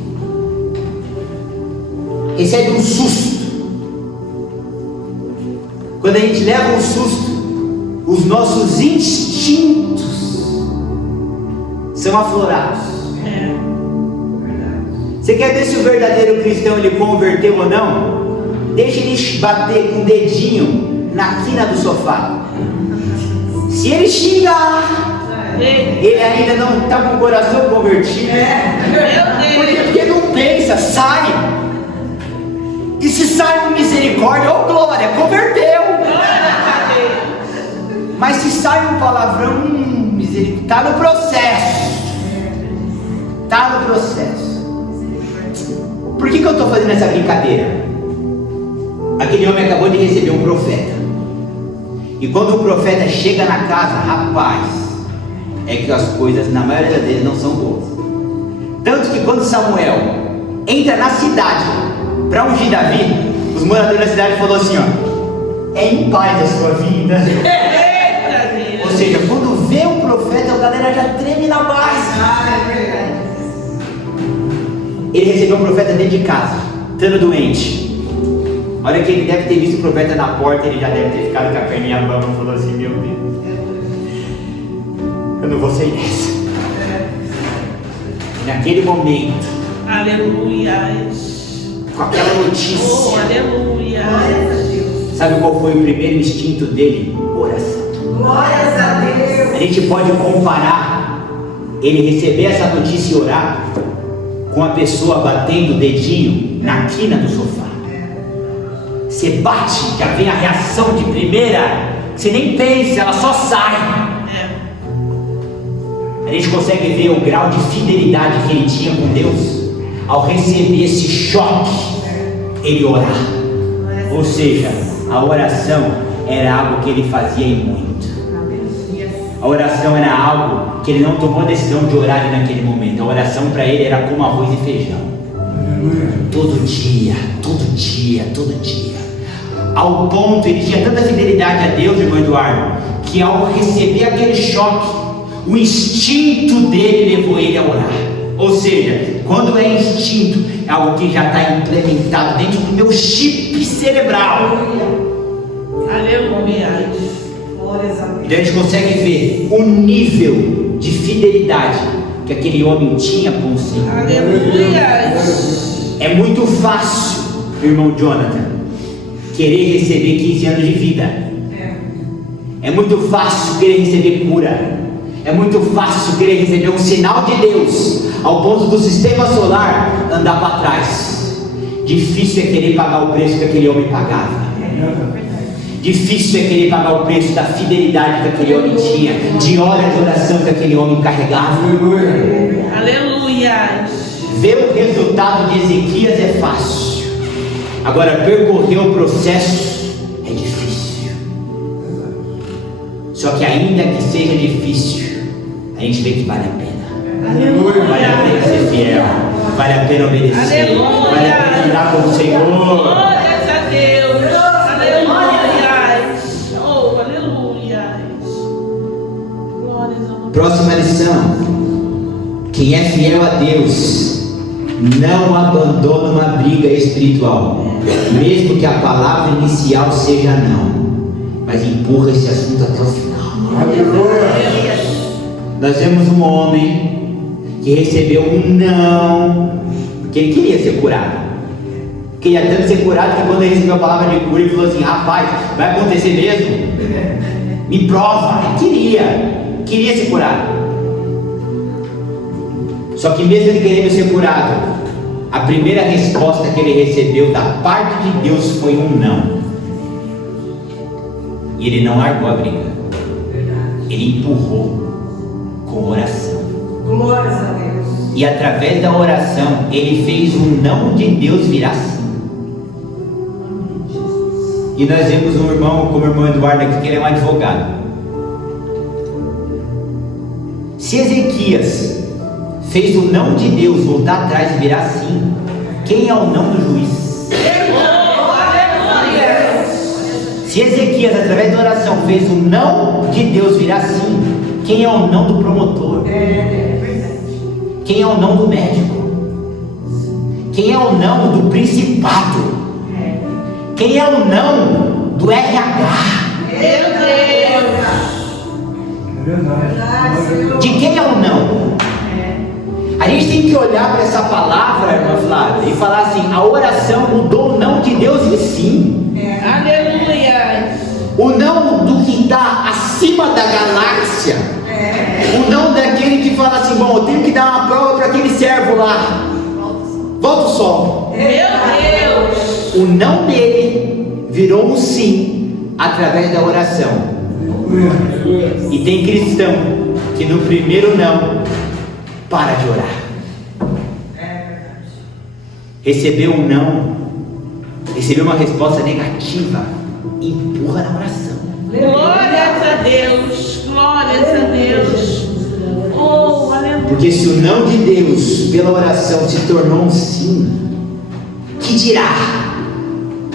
recebe um susto, quando a gente leva um susto, os nossos instintos são aflorados. É. Você quer ver se o verdadeiro cristão ele converteu ou não? Deixa ele bater com o dedinho na quina do sofá. Se ele xingar, ele ainda não está com o coração convertido. Porque não pensa, sai. E se sai um misericórdia, oh glória, converteu. Mas se sai um palavrão, misericórdia, está no processo. Está no processo. Por que eu estou fazendo essa brincadeira? Aquele homem acabou de receber um profeta. E quando o profeta chega na casa, rapaz, é que as coisas na maioria das vezes não são boas. Tanto que quando Samuel entra na cidade para ungir Davi, os moradores da cidade falaram assim, ó, é em paz a sua vida. Ou seja, quando vê o profeta, a galera já treme na base. Ele recebeu um profeta dentro de casa, estando doente. Olha que ele deve ter visto o profeta na porta, ele já deve ter ficado com a perninha na mão e falou assim, meu Deus, eu não vou sair dessa. E naquele momento, Aleluia. com aquela notícia, Oh, aleluia. sabe qual foi o primeiro instinto dele? Oração. Glórias a Deus. A gente pode comparar ele receber essa notícia e orar com a pessoa batendo o dedinho na quina do sofá. Você bate, já vem a reação de primeira, você nem pensa, ela só sai. A gente consegue ver o grau de fidelidade que ele tinha com Deus ao receber esse choque, ele orar. Ou seja, a oração era algo que ele fazia e muito. A oração era algo que ele não tomou a decisão de orar naquele momento. A oração para ele era como arroz e feijão. Todo dia, todo dia, todo dia. Ao ponto, ele tinha tanta fidelidade a Deus, irmão Eduardo, que ao receber aquele choque, o instinto dele levou ele a orar. Ou seja, quando é instinto, é algo que já está implementado dentro do meu chip cerebral. Aleluia. Glórias a Então Deus. a gente consegue ver o nível de fidelidade que aquele homem tinha com o Senhor. Aleluia. É muito fácil, irmão Jonathan, querer receber 15 anos de vida. É muito fácil querer receber cura. É muito fácil querer receber um sinal de Deus, ao ponto do sistema solar andar para trás. Difícil é querer pagar o preço que aquele homem pagava. Difícil é querer pagar o preço da fidelidade que aquele homem tinha, de horas de oração que aquele homem carregava. Aleluia. Ver o resultado de Ezequias é fácil. Agora, percorrer o processo é difícil. Só que ainda que seja difícil, a gente vê que vale a pena. Aleluia. Vale a pena ser fiel. Vale a pena obedecer. Aleluia. Vale a pena andar com o Senhor. Glórias a Deus. Aleluia. Oh, aleluia. Glórias a Deus. Próxima lição. Quem é fiel a Deus não abandona uma briga espiritual, mesmo que a palavra inicial seja não, mas empurra esse assunto até o final. Nós vemos um homem que recebeu um não, porque ele queria ser curado. Queria tanto ser curado que quando ele recebeu a palavra de cura, ele falou assim: rapaz, vai acontecer mesmo? Me prova. Ele queria ser curado. Só que mesmo ele querendo ser curado, a primeira resposta que ele recebeu da parte de Deus foi um não. E ele não largou a briga. Ele empurrou com oração. Glórias a Deus. E através da oração, ele fez um não de Deus virar sim. E nós vemos um irmão, como o irmão Eduardo aqui, que ele é um advogado. Se Ezequias fez o não de Deus voltar atrás e virar sim, quem é o não do juiz? Se Ezequias, através da oração, fez o não de Deus virar sim, quem é o não do promotor? Quem é o não do médico? Quem é o não do principado? Quem é o não do RH? Meu Deus. De quem é o não? A gente tem que olhar para essa palavra, irmã Flávia, e falar assim: a oração mudou o não de Deus em si. Aleluia. O não do que está acima da galáxia. O não daquele que fala assim: bom, eu tenho que dar uma prova para aquele servo lá. Volta o sol. Meu Deus. O não dele virou um sim através da oração. E tem cristão que no primeiro não para de orar. Recebeu um não, recebeu uma resposta negativa, empurra na oração. Glórias a Deus. Glórias a Deus. Oh, aleluia. Porque se o não de Deus pela oração se tornou um sim, que dirá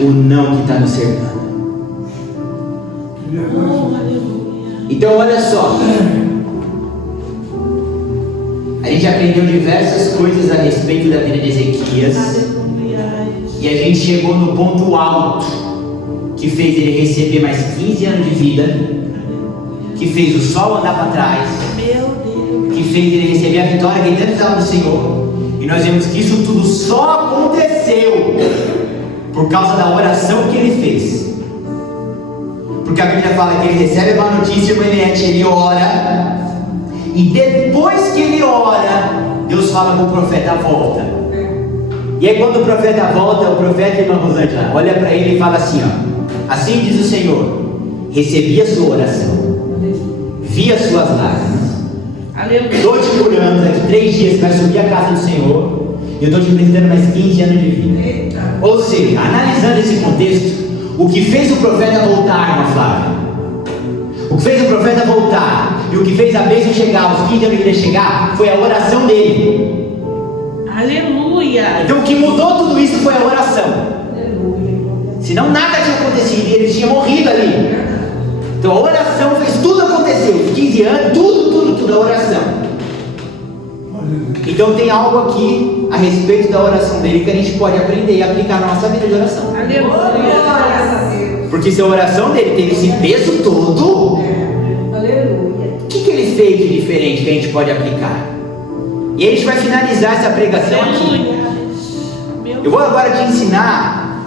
o não que está nos cercando? Oh, aleluia. Então olha só, a gente aprendeu diversas coisas a respeito da vida de Ezequias, Aleluia. e a gente chegou no ponto alto que fez ele receber mais 15 anos de vida, que fez o sol andar para trás, Meu Deus. que fez ele receber a vitória que ele tanto estava do Senhor. E nós vemos que isso tudo só aconteceu por causa da oração que ele fez. Porque a Bíblia fala que ele recebe uma notícia, ele ora, e depois que ele ora, Deus fala com o profeta: volta. E aí quando o profeta volta, o profeta, irmã Rosângela, olha para ele e fala assim: ó, assim diz o Senhor, recebi a sua oração, vi as suas lágrimas, Aleluia. estou te curando, daqui 3 dias vai subir a casa do Senhor, e eu estou te prestando mais 15 anos de vida. Ou seja, analisando esse contexto, o que fez o profeta voltar, irmã Flávia, o que fez o profeta voltar, e o que fez a bênção chegar, os 15 anos de vida chegar, foi a oração dele. Aleluia. Então o que mudou tudo isso foi a oração. Senão nada tinha acontecido, e ele tinha morrido ali. Então a oração fez tudo acontecer, os 15 anos, tudo, a oração. Então tem algo aqui a respeito da oração dele que a gente pode aprender e aplicar na nossa vida de oração. Aleluia. Porque se a oração dele teve esse peso todo, o que ele fez de diferente que a gente pode aplicar? E a gente vai finalizar essa pregação aqui. Aleluia. Eu vou agora te ensinar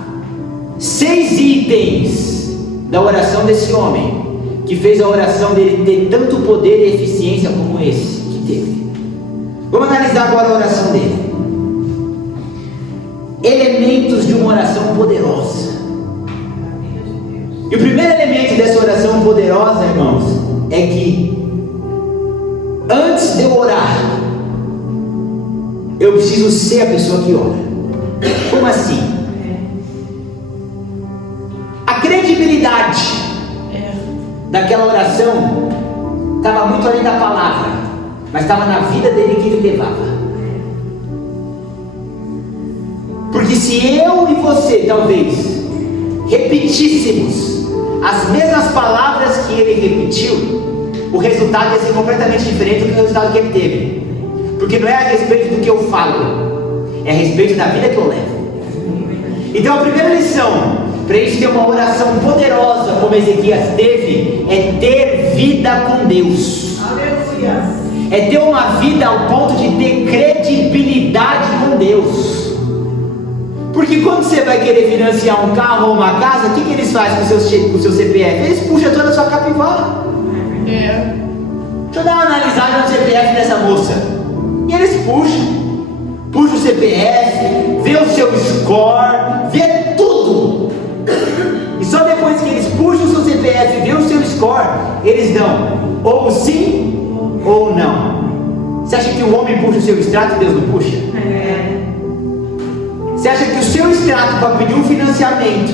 6 itens da oração desse homem, que fez a oração dele ter tanto poder e eficiência como esse que teve. Vamos analisar agora a oração dele. Elementos de uma oração poderosa. E o primeiro elemento dessa oração poderosa, irmãos, é que antes de eu orar, eu preciso ser a pessoa que ora. Como assim? A credibilidade daquela oração estava muito além da palavra, mas estava na vida dele que ele levava. Porque se eu e você talvez repetíssemos as mesmas palavras que ele repetiu, o resultado ia ser completamente diferente do que o resultado que ele teve. Porque não é a respeito do que eu falo, é a respeito da vida que eu levo. Então a primeira lição para a gente ter uma oração poderosa como Ezequias teve é ter vida com Deus. É ter uma vida ao ponto de ter credibilidade com Deus. Porque quando você vai querer financiar um carro ou uma casa, o que eles fazem com o seu CPF? Eles puxam toda a sua capivara. Deixa eu dar uma analisada no CPF dessa moça. E eles puxam o CPF, vê o seu score, vê tudo. E só depois que eles puxam o seu CPF e vê o seu score, eles dão ou sim ou não. Você acha que o homem puxa o seu extrato e Deus não puxa? Você acha que o seu extrato para pedir um financiamento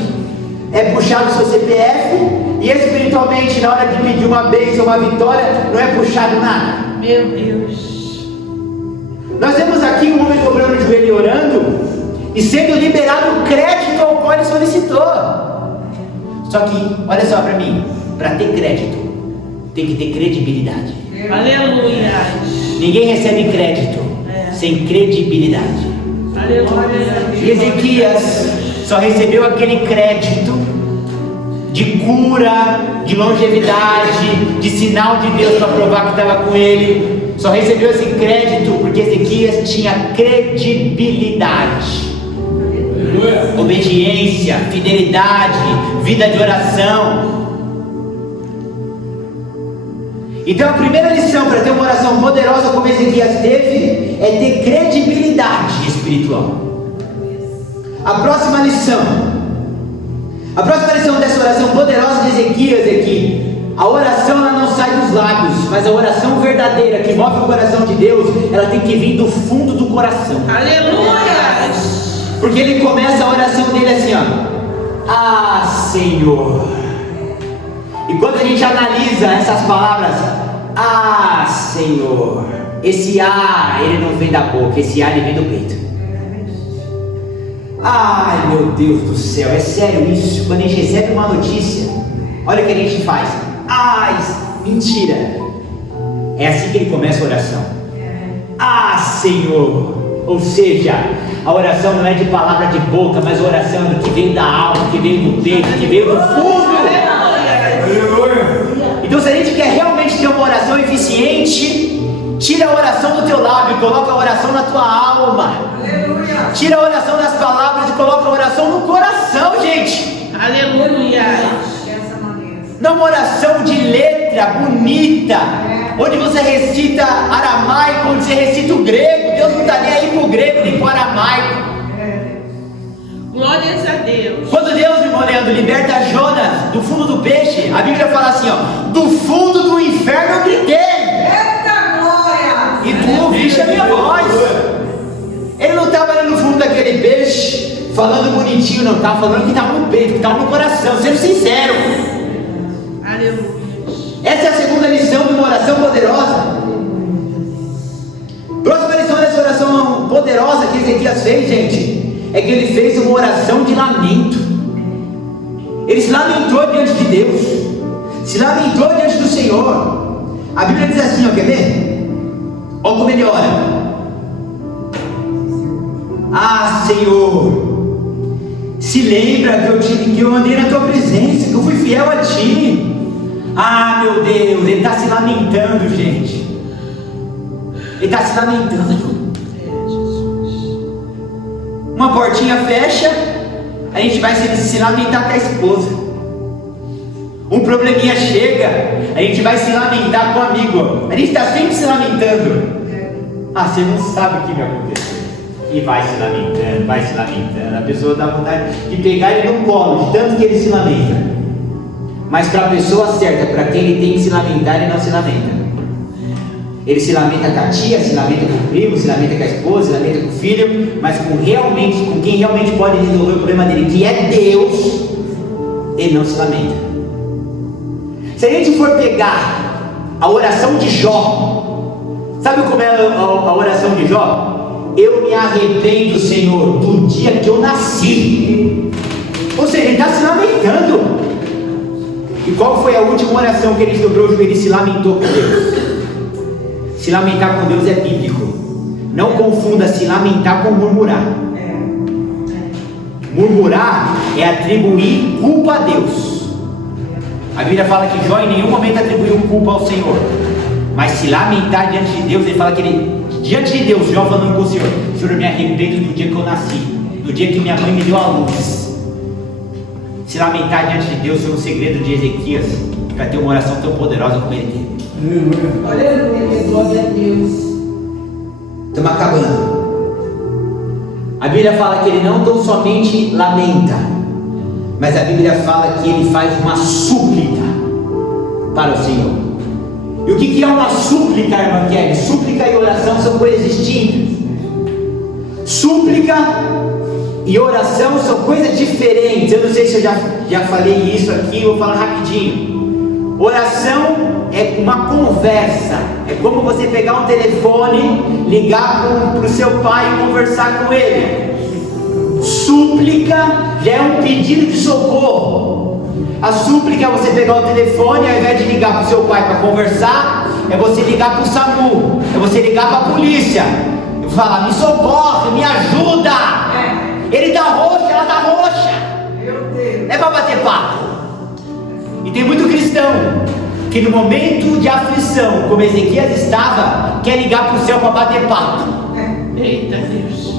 é puxar o seu CPF e espiritualmente na hora de pedir uma bênção, uma vitória, não é puxado nada? Meu Deus. Nós vemos aqui um homem dobrando o joelho e orando e sendo liberado o crédito ao qual ele solicitou. Só que, olha só para mim, para ter crédito tem que ter credibilidade. Aleluia. Ninguém recebe crédito sem credibilidade. Aleluia. E Ezequias só recebeu aquele crédito de cura, de longevidade, de sinal de Deus para provar que estava com ele. Só recebeu esse crédito porque Porque Ezequias tinha credibilidade, obediência, fidelidade, vida de oração. Então a primeira lição para ter uma oração poderosa como Ezequias teve é ter credibilidade espiritual. A próxima lição dessa oração poderosa de Ezequias é que a oração ela não sai dos lábios, mas a oração verdadeira que move o coração de Deus, ela tem que vir do fundo do coração. Aleluia! Porque ele começa a oração dele assim, ó: ah, Senhor. E quando a gente analisa essas palavras, ah, Senhor, esse ah, ele não vem da boca, esse ah, ele vem do peito. Ai, meu Deus do céu, é sério isso? Quando a gente recebe uma notícia, olha o que a gente faz: ai, mentira. É assim que ele começa a oração. Ah, Senhor. Ou seja, a oração não é de palavra de boca, mas a oração é do que veio da alma, que veio do peito, que veio do fundo. Então, se a gente quer realmente ter uma oração eficiente, tira a oração do teu lábio e coloca a oração na tua alma. Tira a oração das palavras e coloca a oração no coração, gente. Aleluia! Não uma oração de letra bonita, onde você recita aramaico, onde você recita o grego. Deus não está nem aí para o grego nem para o aramaico. Glórias a Deus. Quando Deus, irmão Leandro, liberta Jonas do fundo do peixe, a Bíblia fala assim, ó: do fundo do inferno eu gritei. Eita glória! E tu ouviste a minha voz. Ele não estava ali no fundo daquele peixe, falando bonitinho, não. Estava falando que estava no peito, que estava no coração, sendo sincero. Aleluia. Essa é a segunda lição de uma oração poderosa. Próxima lição dessa oração poderosa que Ezequias fez, gente, é que ele fez uma oração de lamento. Ele se lamentou diante de Deus, se lamentou diante do Senhor. A Bíblia diz assim, ó, quer ver? Olha como ele ora: ah, Senhor, se lembra que eu andei na tua presença, que eu fui fiel a ti. Ah, meu Deus, ele está se lamentando, gente. Ele está se lamentando. Uma portinha fecha, a gente vai se lamentar com a esposa. Um probleminha chega, a gente vai se lamentar com o amigo. A gente está sempre se lamentando. Ah, você não sabe o que me aconteceu. E vai se lamentando, vai se lamentando. A pessoa dá vontade de pegar ele no colo, de tanto que ele se lamenta. Mas para a pessoa certa, para quem ele tem que se lamentar, ele não se lamenta. Ele se lamenta com a tia, se lamenta com o primo, se lamenta com a esposa, se lamenta com o filho, mas com quem realmente pode resolver o problema dele, que é Deus, ele não se lamenta. Se a gente for pegar a oração de Jó, sabe como é a oração de Jó? Eu me arrependo, Senhor, do dia que eu nasci. Ou seja, ele está se lamentando. E qual foi a última oração que ele dobrou o joelho e se lamentou com Deus? Se lamentar com Deus é bíblico. Não confunda se lamentar com murmurar. Murmurar é atribuir culpa a Deus. A Bíblia fala que Jó em nenhum momento atribuiu culpa ao Senhor. Mas se lamentar diante de Deus, ele fala que ele, diante de Deus, Jó falando com o Senhor: Senhor, eu me arrependo do dia que eu nasci, do dia que minha mãe me deu a luz. Se lamentar diante de Deus foi um segredo de Ezequias para ter uma oração tão poderosa como ele teve. Aleluia, glória a Deus. Estamos acabando. A Bíblia fala que ele não tão somente lamenta, mas a Bíblia fala que ele faz uma súplica para o Senhor. E o que é uma súplica, irmã Kelly? Súplica e oração são coisas distintas. Súplica e oração são coisas diferentes. Eu não sei se eu já falei isso aqui, eu vou falar rapidinho. Oração é uma conversa. É como você pegar um telefone, ligar para o seu pai e conversar com ele. Súplica já é um pedido de socorro. A súplica é você pegar o telefone, ao invés de ligar para o seu pai para conversar, é você ligar para o SAMU, é você ligar para a polícia e falar: me socorre, me ajuda. Ele está roxo, ela está roxa. É para bater papo. E tem muito cristão que no momento de aflição, como Ezequias estava, quer ligar para o céu para bater papo. Eita Deus.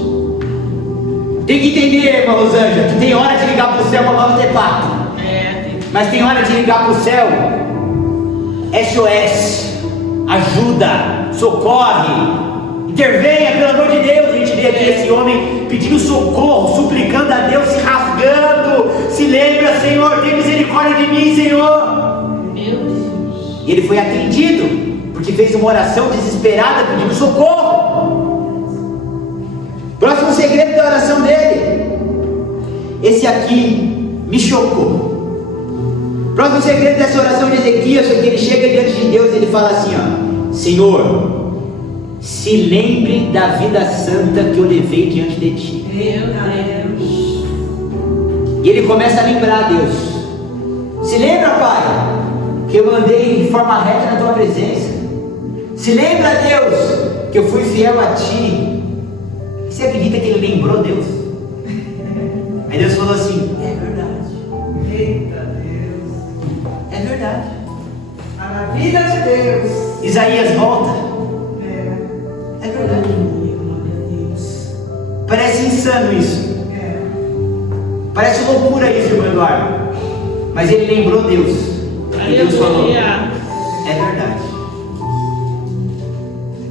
Tem que entender, irmã Rosângela, que tem hora de ligar para o céu para bater papo. Mas tem hora de ligar para o céu, SOS, ajuda, socorre, intervenha, pelo amor de Deus. A gente vê aqui esse homem pedindo socorro, suplicando a Deus, se rasgando. Se lembra, Senhor, tem misericórdia de mim, Senhor. Meu Deus. E ele foi atendido, porque fez uma oração desesperada pedindo socorro. Próximo segredo da oração dele, esse aqui me chocou. Próximo segredo dessa oração de Ezequias foi que ele chega diante de Deus e ele fala assim, ó: Senhor, se lembre da vida santa que eu levei diante de ti. Meu Deus. E ele começa a lembrar a Deus. Se lembra, Pai, que eu andei de forma reta na tua presença. Se lembra, Deus, que eu fui fiel a ti. Você acredita que ele lembrou Deus? Aí Deus falou assim: é verdade. Eita Deus. É verdade. Maravilha de Deus. Isaías volta. É. É verdade. Parece insano isso. É. Parece loucura isso, irmão Eduardo. Mas ele lembrou Deus. E Deus falou: Aleluia. é verdade.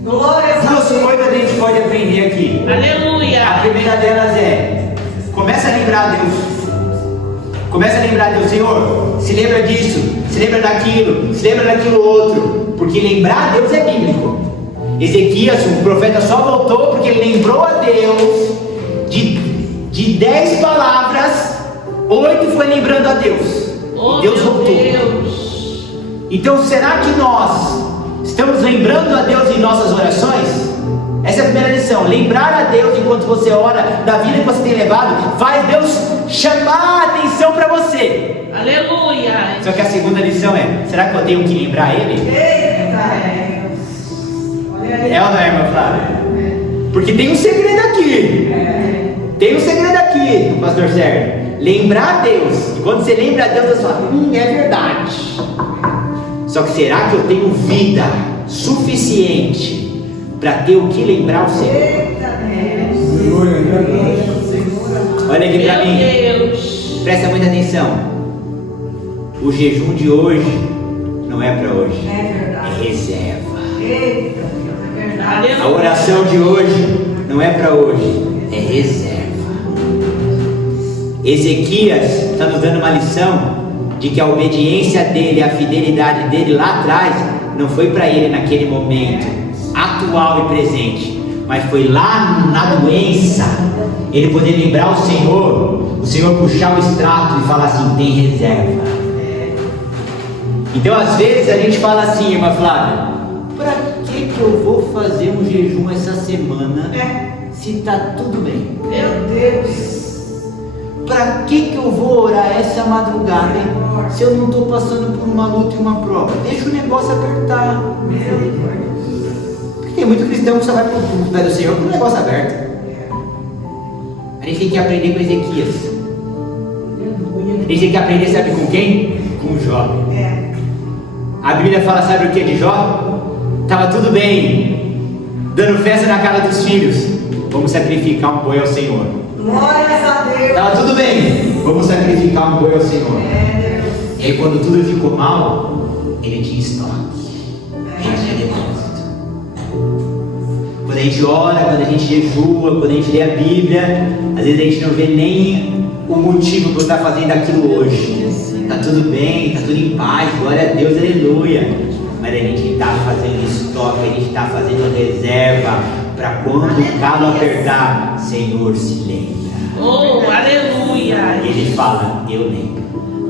Glória a Duas Deus. coisas a gente pode aprender aqui. A Aleluia. primeira delas é: começa a lembrar Deus. Começa a lembrar Deus. Senhor, se lembra disso, se lembra daquilo, se lembra daquilo outro. Porque lembrar a Deus é bíblico. Ezequias, o profeta, só voltou porque ele lembrou a Deus. De 10 palavras, 8 foi lembrando a Deus. Oh, E Deus meu voltou. Deus. Então, será que nós estamos lembrando a Deus em nossas orações? Essa é a primeira lição. Lembrar a Deus enquanto você ora, da vida que você tem levado, faz Deus chamar a atenção para você. Aleluia. Só que a segunda lição é: será que eu tenho que lembrar Ele? Eita Deus. Olha aí. É ou não é, irmã Flávia? Porque tem um segredo aqui. Tem um segredo aqui, pastor Sérgio. Lembrar a Deus. E quando você lembra a Deus, você fala: é verdade. Só que será que eu tenho vida suficiente para ter o que lembrar o Senhor? Eita Deus. Olha aqui para mim. Meu Deus. Presta muita atenção. O jejum de hoje não é para hoje. É verdade. É reserva. Eita Deus, é verdade. Aleluia. A oração de hoje não é para hoje. É reserva. Ezequias está nos dando uma lição de que a obediência dele, a fidelidade dele lá atrás, não foi para ele naquele momento atual e presente, mas foi lá na doença, ele poder lembrar o Senhor puxar o extrato e falar assim: tem reserva. Então às vezes a gente fala assim, irmã Flávia: para que eu vou fazer um jejum essa semana se está tudo bem? Meu Deus. Para que eu vou orar essa madrugada se eu não estou passando por uma luta e uma prova? Deixa o negócio apertar. Porque tem muito cristão que só vai para o pé do Senhor com o negócio aberto. A gente tem que aprender com Ezequias. A gente tem que aprender, sabe com quem? Com Jó. A Bíblia fala, sabe o que de Jó? Estava tudo bem, dando festa na casa dos filhos. Vamos sacrificar um boi ao Senhor. Glórias a Deus. Estava tudo bem, vamos sacrificar um boi ao Senhor. E aí quando tudo ficou mal, ele tinha estoque, ele tinha depósito. Quando a gente ora, quando a gente jejua, quando a gente lê a Bíblia, às vezes a gente não vê nem o motivo para eu estar fazendo aquilo hoje. Está tudo bem, está tudo em paz, glória a Deus, aleluia. Mas a gente está fazendo estoque, a gente está fazendo reserva para quando o calo apertar, Senhor, se lembra. Oh, aleluia. Ele fala: eu lembro.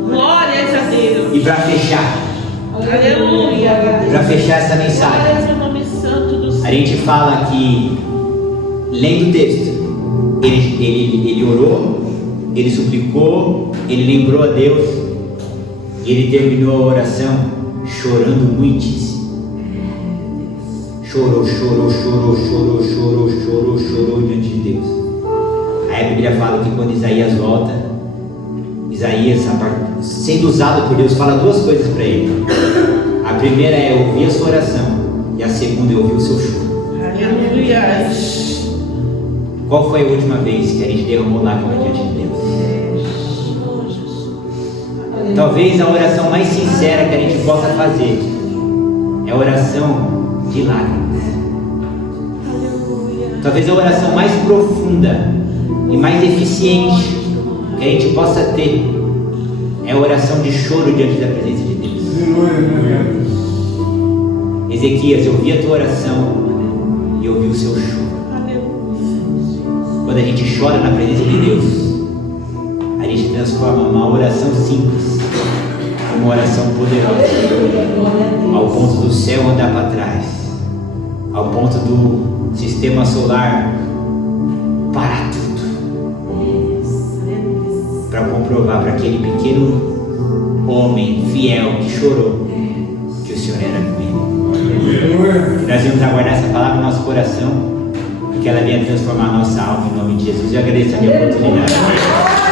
Glórias a Deus. E para fechar, Aleluia. para fechar essa mensagem, Glórias ao nome santo do a Senhor. gente fala que, lendo o texto, ele orou, ele suplicou, ele lembrou a Deus, e ele terminou a oração chorando muitíssimo. Chorou diante de Deus. Aí a Bíblia fala que quando Isaías volta, Isaías, sendo usado por Deus, fala duas coisas para ele. A primeira é ouvir a sua oração e a segunda é ouvir o seu choro. Aleluia. Qual foi a última vez que a gente derramou lágrima diante de Deus? Talvez a oração mais sincera que a gente possa fazer é a oração de lágrimas. Talvez a oração mais profunda e mais eficiente que a gente possa ter é a oração de choro diante da presença de Deus. Ezequias, eu ouvi a tua oração e eu ouvi o seu choro. Quando a gente chora na presença de Deus, a gente transforma uma oração simples em uma oração poderosa, ao ponto do céu andar para trás, ao ponto do sistema solar parar tudo, para comprovar para aquele pequeno homem fiel que chorou que o Senhor era com ele. Nós vamos aguardar essa palavra no nosso coração, que ela venha transformar a nossa alma em nome de Jesus. Eu agradeço a minha oportunidade.